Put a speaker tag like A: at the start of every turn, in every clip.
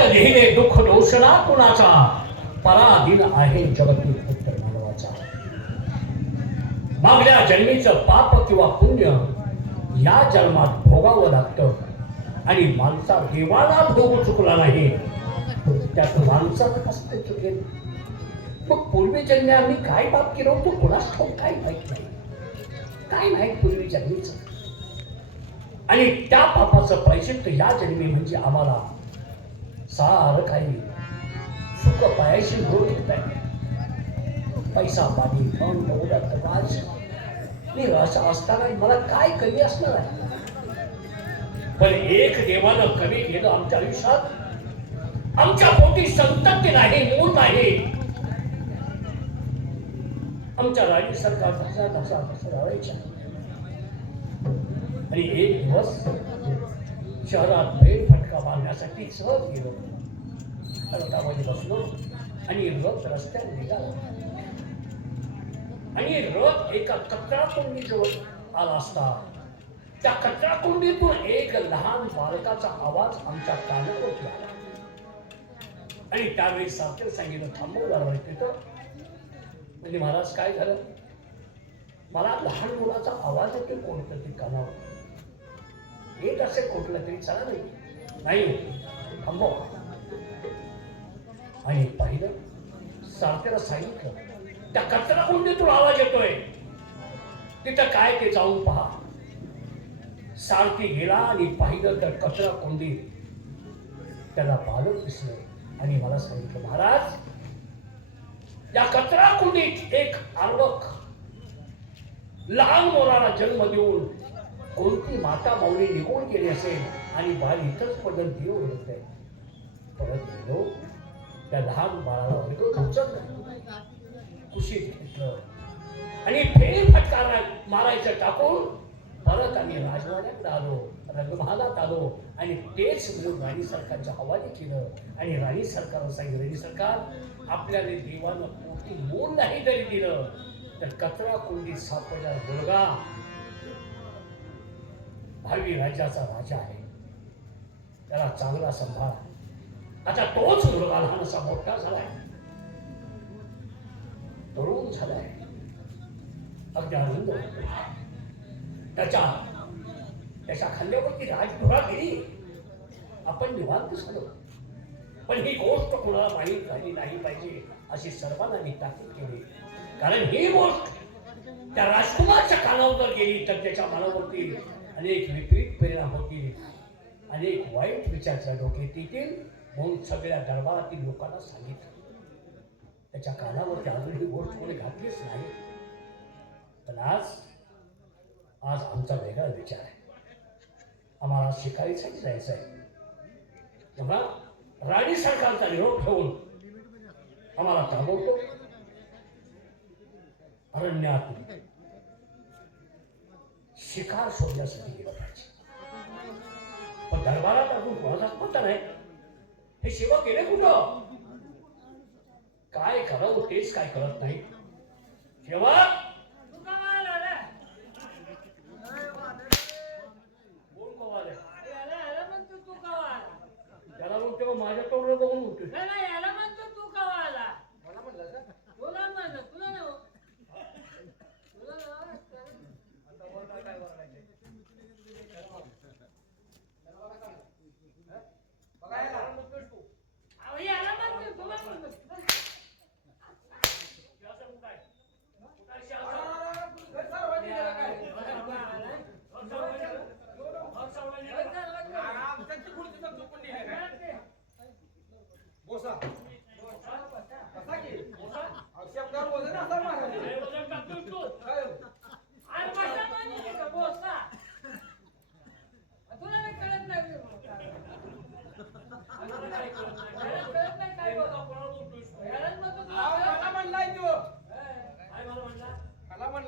A: वाट लिहिले दुःख दोषणा कुणाचा? पराधीन आहे जगती पुत्र मानवाचा. मागल्या जन्मीचं पाप किंवा पुण्य या जन्मात भोगावं लागतं. आणि माणसा देवाला भोगू चुकला नाही त्यात माणसात कसं काय चुकेल. मग पूर्वी जन्मी आम्ही काय पाप केलं होतो? कोणास ठाऊक काय माहीत नाही. काय माहीत पूर्वी जन्मीचं? आणि त्या पापाचं पैसे या जन्मी म्हणजे आम्हाला सारं काही सुख पायाशी मिळवून आहे पैसा पाणी मन दौलत राज मी असं असताना मला काय कमी असणार आहे? पण एक देवानं कमी केलं आमच्या आयुष्यात. आमच्या पोटी संतती नाही मूळ नाही. आमच्या राज्य सरकार तसा तसा तसा राहायच्या. आणि एक दिवस शहरात बैल फटका बांधण्यासाठी सहज गेलो. रथामध्ये बसलो आणि रथ रस्त्यात निघाला. आणि रथ एका कचरा कुंडीजवळ आला असता. त्या कचरा कुंडीतून एक लहान बालकाचा आवाज आमच्या कानावर आला आणि त्यावेळी सारखे सांगितलं थांबवलं तिथं. म्हणजे महाराज काय झालं? मला लहान मुलाचा आवाज येतो कोणतं तरी कानावर. एक असे कुठलं तरी चला नाही नाही थांबव. आणि पाहिलं सारख्याला सांगितलं त्या कचरा कुंडीतून आवाज येतोय? तिथं काय ते जाऊन पहा. सारथी गेला आणि पाहिलं तर कचरा कुंडी त्याला बालक दिसलं आणि मला सांगितलं महाराज या कचरा कुंडीत एक आर्वक लहान मुलाला जन्म देऊन कोणती माता माऊली निघून गेली असेल आणि बाल इथंच पडत देव होत परत गेलो त्या लहान बाळाला वेगळं उचललं कुशीत घेतलं आणि फेर फटकारा मारायचं टाकून परत आम्ही राजवाड्यात आलो रंगमहालात आलो आणि तेच म्हणून राणी सरकारच्या हवाले केलं. आणि राणी सरकारला सांगितलं राणी सरकार आपल्याला देवानं कोणती मूल नाही जरी दिलं. तर कचरा कुंडीत सापडला मुलगा भावी राज्याचा राजा आहे. त्याला चांगला सांभाळ. आता तोच मुलगा लहानसा मोठा झालाय. तरुण झालाय. अगदी आनंद त्याच्या त्याच्या खांद्यावरती राजगृहा गेली. आपण निवांत झालो. पण ही गोष्ट कुणाला माहीत झाली नाही पाहिजे अशी सर्वांना मी ताकीद केली. कारण ही गोष्ट त्या राजकुमारच्या कानावर जर गेली तर त्याच्या मनावरती अनेक विपरीत परिणाम होतील. अनेक वाईट विचार डोक्यात येतील. म्हणून सगळ्या दरबारातील लोकांना सांगितलं. त्याच्या कानावरती अजून ही गोष्ट कोणी घातलीच नाही. पण आज आज आमचा वेगळा विचार आहे. आम्हाला शिकारीसाठी जायचं आहे तेव्हा राणी सरकारचा निरोप ठेवून आम्हाला थांबवतो. अरण्यात शिकार शोधण्यासाठी गेलं पाहिजे. पण दरबारात अजून कोणाचाच पत्ता नाही. हे सेवा केले कुठं? काय करावं तेच काय करत नाही. जेव्हा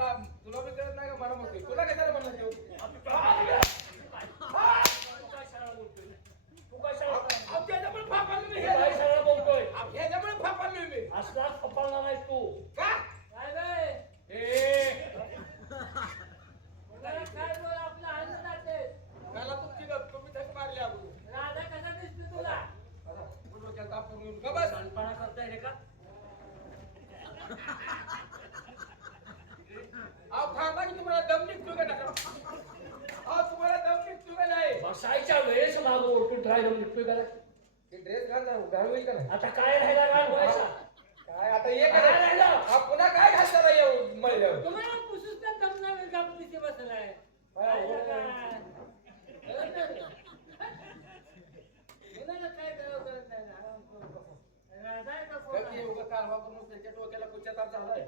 A: तुला तुला मी कळत नाही का मला तुला काय राहिलं निघतोय का
B: ते ड्रेस घाल ना घालू होईल का नाही?
A: आता काय राहिला काय व्हायचा
B: काय आता ये
A: काय
B: काय
A: राहिलं?
B: हा पुन्हा काय
C: तुम्हाला पुसूच बसलाय?
B: काय हो?
C: मुलाला काय करावं कळत नाही ना. आराम करून बसा. राजाय का कोण
B: गप्पी
C: आहे?
B: उगा कारवा करून त्याच्या डोक्याला कुच्याताप झालाय?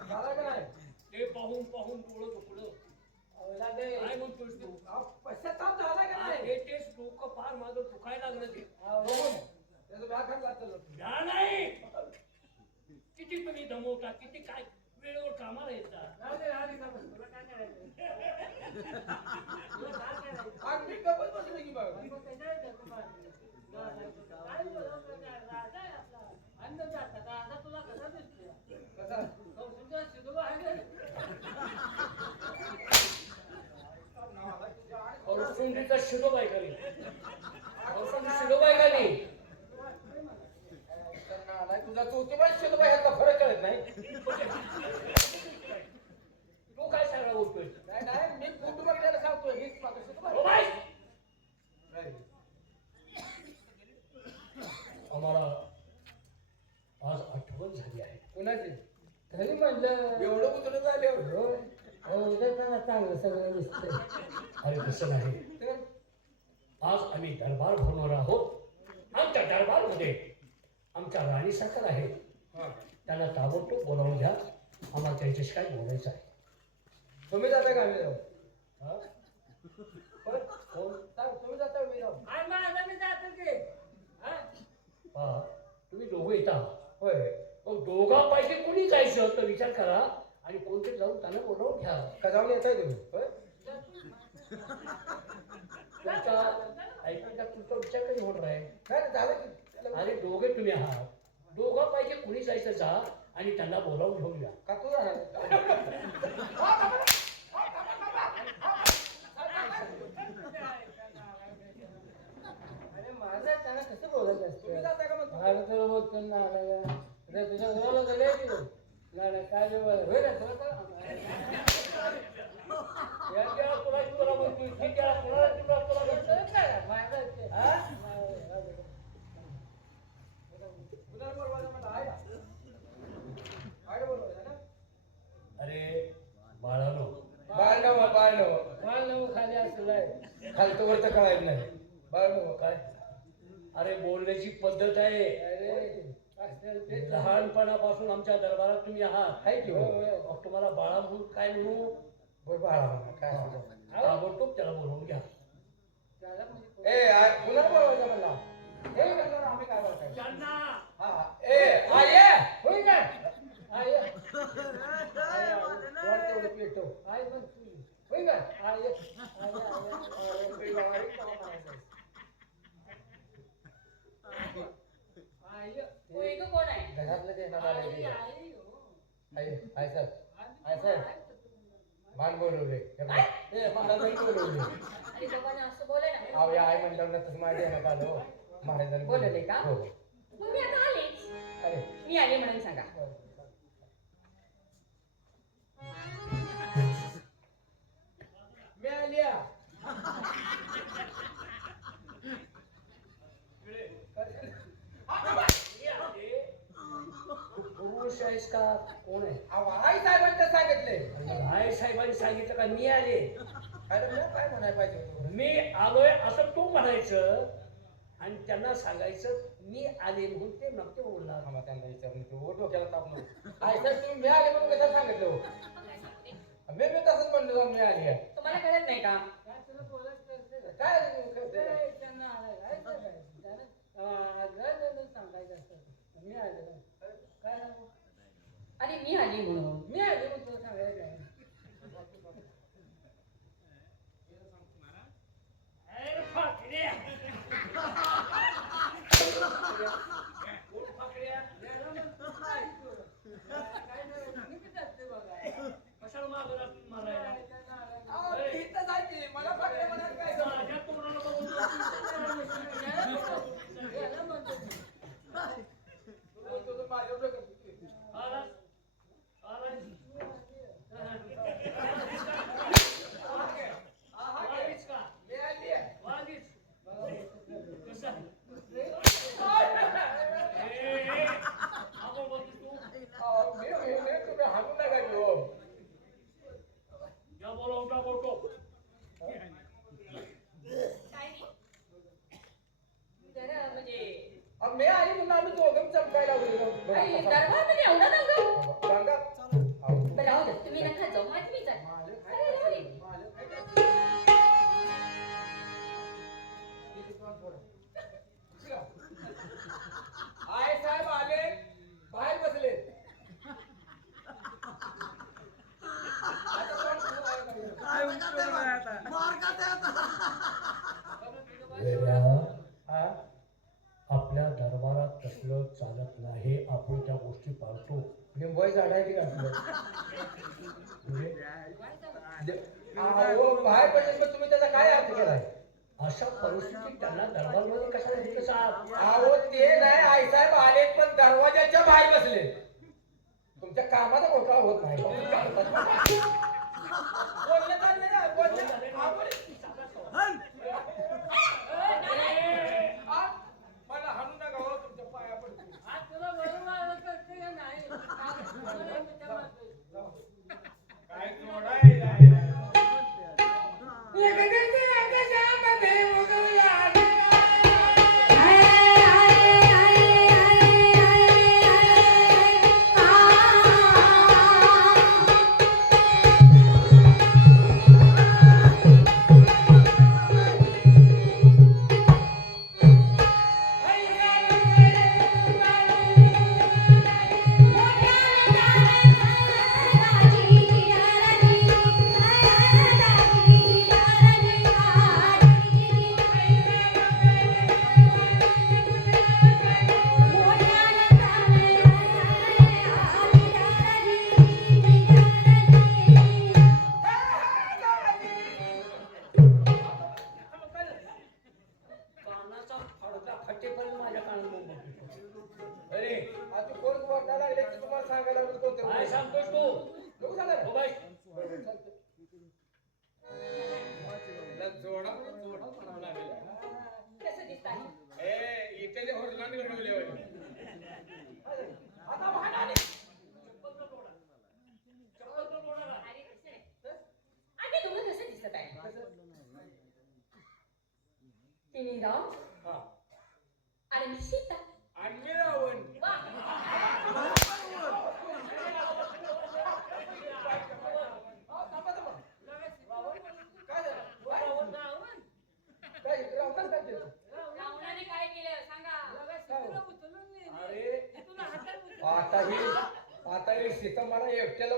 B: झाला का नाही?
A: ते पाहून पाहून पुढं झोपलं
C: अहो, राजाय.
A: काय म्हणतोस तू?
B: अहो, पश्चाताप झाला का
A: हा,
B: नाही
A: ते तेच डोकं फार माझं दुखायला लागलं ते.
B: त्याचं
A: नाही! किती तुम्ही दमवता किती काय वेळेवर कामाला येतात
C: राहू दे, राहू दे, का बस. तुला काय करायचं? तुला काय करायचं?
B: आग मी गप्पच बसलो की बघ
C: मग त्याच्यावर डोकं मारलं. काय बोलावं काय? राजा आहे आपला. अंदाज आता. राजा तुला कसा दिसतोय?
B: कसा
C: कौशल्य शिदोबा आहे ना?
A: और सुंडी शिदोबाई खाली
B: आलाय तुझा चौथी बाई शिलबा ह्यातला फरक कळत नाही.
A: तू काय सांगा बोलतोय?
B: नाही नाही मी फोटो बघितल्याला सांगतो हीच माझं! नाही.
A: आम्हाला आज आठवण झाली आहे.
B: कुणाची?
C: तरी म्हणलं
B: एवढं झाल्यावर
C: होय. अहो, उद्या चांगलं सगळं दिसतंय.
A: अरे तसं नाही. आज आम्ही दरबार भरवणार आहोत. आमच्या दरबारमध्ये आमच्या राणी साखर आहे.
B: हा.
A: त्यांना ताबडतोब बोलावून घ्या. आम्हाला त्यांच्याशी काय बोलायचं आहे?
B: तुम्ही जाता का आम्ही जाऊ
A: हा?
B: तुम्ही जाता मी जाऊ
C: मी जातो की. हा?
A: तुम्ही दोघं येता
B: होय.
A: मग दोघांपैकी कोणी जायचं तर विचार करा आणि कोणतरी जाऊन त्यांना बोलावून घ्या.
B: का जाऊन येताय तुम्ही होय
A: तुमचा ऐकायचा तुमचा विचार कधी होणार आहे
B: नाही नाही, झालं की त्याला-
A: अरे दोघे तुम्ही आहात दोघांपैकी कोणी जायचं जा आणि त्यांना बोलावून घेऊन घ्या
B: का तू जाणार
C: अरे माझं त्यांना कसं बोलत
B: तुम्ही
C: असतं
B: जाता का मग
C: माझं तर बोलतो ना आला अरे तुझ्या घराला गेले की बोल ना ना काय बी बोल. होय ना तुला तर?
A: या वेळा तुला तुला म्हणतोय ठीक आहे कोणाला तुला तुला म्हणतोय
C: माझं ते.
A: हा?
B: कुणाला बोलवायचं म्हणलं आहे का? आहे ना बोलवायचं ना?
A: अरे बाळानो.
B: बाळ नव बाळ नव
C: खाली असलाय.
B: खालतं वरतं कळायचं नाही. बाळ नव
A: काय? अरे बोलण्याची पद्धत आहे.
C: अरे असेल ते
A: लहानपणापासून आमच्या दरबारात तुम्ही आहात.
B: आहे की हो?
A: मग तुम्हाला बाळा म्हणून काय म्हणू?
B: बरं बाळा म्हणा, काय असेल ते.
A: ताबडतोब त्याला बोलवून घ्या.
C: म्हणजे
B: ए आ- कुणाला बोलवायचं म्हणला? हे म्हणलं आम्ही काय बोलताय? हा हा. ए
C: ना? आय
B: होय
D: ग कोण आहे
B: घरातलं ते नाना
C: आई
B: लागले.
C: आई हो
B: आहे सर.
C: काय करतो?
B: मान बोलवले ए बोलवले
D: आणि असं बोलाय ना
B: अहो या आई म्हणल्यावर ना तसं माझ्या ध्यानात आलं. महाराजांनी
D: बोलवले का?
B: हो हो.
D: मग मी आता आलीच.
B: अरे.
D: मी आले म्हणून सांगा.
A: साहेबांनी सांगितलं का मी आले
B: अरे मी काय म्हणायला पाहिजे होतं
A: मी आलोय असं तू म्हणायचं आणि त्यांना सांगायचं मी आले म्हणून ते नक्की बोलणार
B: थांबा त्यांना विचारून तू डोक्याला ताप नको आई साहेब तुम्ही मी आले म्हणून कसं सांगितलं हो? मी मी तसंच म्हणलो जाऊन मी आली आहे.
D: तुम्हाला कळत नाही का
C: काय त्यांना सांगायचं असतं. मी आलो. काय?
D: अरे मी आली म्हणून
C: मी आलो म्हणून तुला सांगायचं काय?
A: अरे फाकड्या.
B: पण तुम्ही त्याचा काय अर्थ केला
A: अशा परिस्थितीत त्यांना दरबारमध्ये कशा
B: अहो ते नाही. आई साहेब आले पण दरवाजाच्या बाहेर बसले. तुमच्या कामाचा मोठा होत नाही. बोलले
D: Okay, okay, okay. que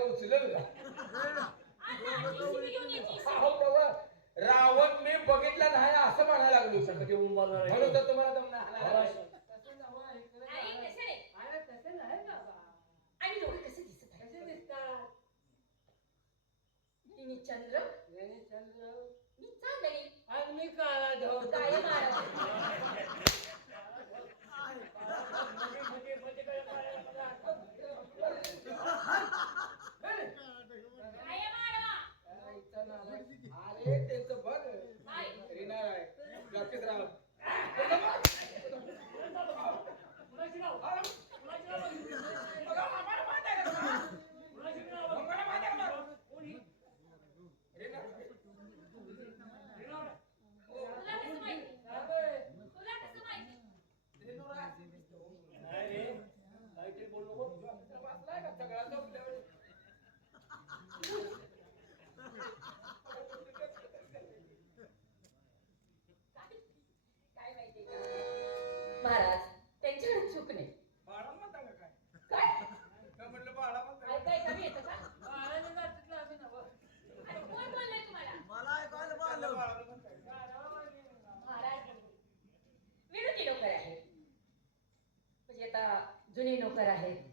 D: doctor आहेत.